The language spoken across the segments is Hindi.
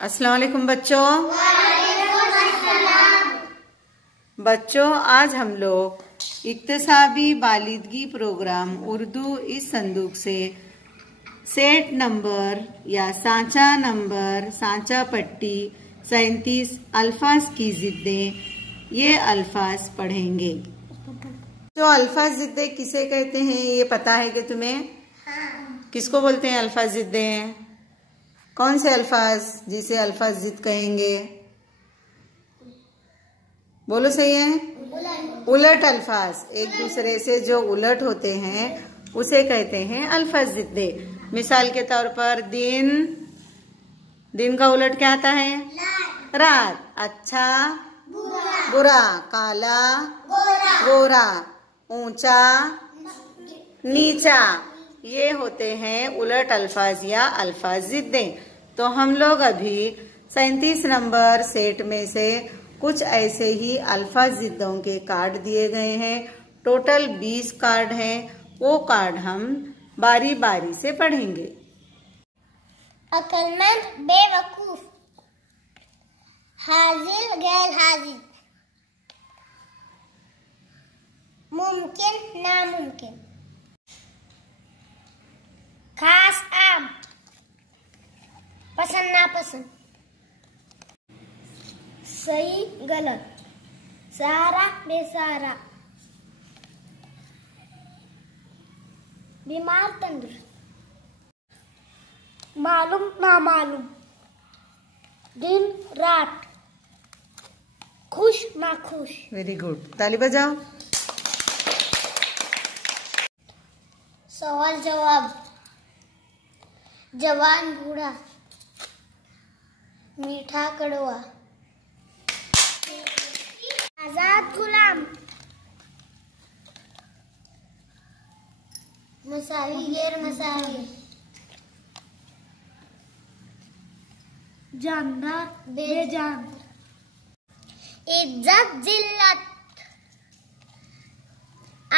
अस्सलाम वालेकुम बच्चों, आज हम लोग इक्तिसाबी बालिदगी प्रोग्राम उर्दू इस संदूक से सेट नंबर या सांचा नंबर सांचा पट्टी 37 अल्फाज की जिद्दें, ये अल्फाज पढ़ेंगे। जो अल्फाज जिद्दें किसे कहते हैं ये पता है कि तुम्हें? हाँ। किसको बोलते हैं अल्फाज जिद्दें? कौन से अल्फाज जिसे अल्फाज जिद कहेंगे? बोलो सही है। उलट अल्फाज, एक दूसरे से जो उलट होते हैं उसे कहते हैं अल्फाज जिद्दें। मिसाल के तौर पर दिन, दिन का उलट क्या आता है? रात। अच्छा बुरा, काला गोरा, ऊंचा नीचा, ये होते हैं उलट अल्फाज या अल्फाज जिद्दें। तो हम लोग अभी 37 नंबर सेट में से कुछ ऐसे ही अल्फाज जिद्दों के कार्ड दिए गए हैं। टोटल 20 कार्ड हैं। वो कार्ड हम बारी बारी से पढ़ेंगे। अक्लमंद बेवकूफ, हाजिर गैर हाजिर, मुमकिन नामुमकिन, खास आम, पसंद नापसंद, सही गलत, सहारा बेसहारा, बीमार तंदुरुस्त, मालूम नामालूम, दिन रात, खुश नाखुश। वेरी गुड, ताली बजाओ। सवाल जवाब, जवान बूढ़ा, मीठा कड़वा, आजाद गुलाम, मसावी गैर मसावी, जानदार बेजान, इज्जत जिल्लत,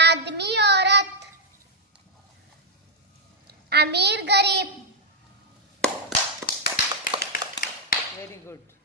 आदमी औरत, अमीर गरीब। Very good.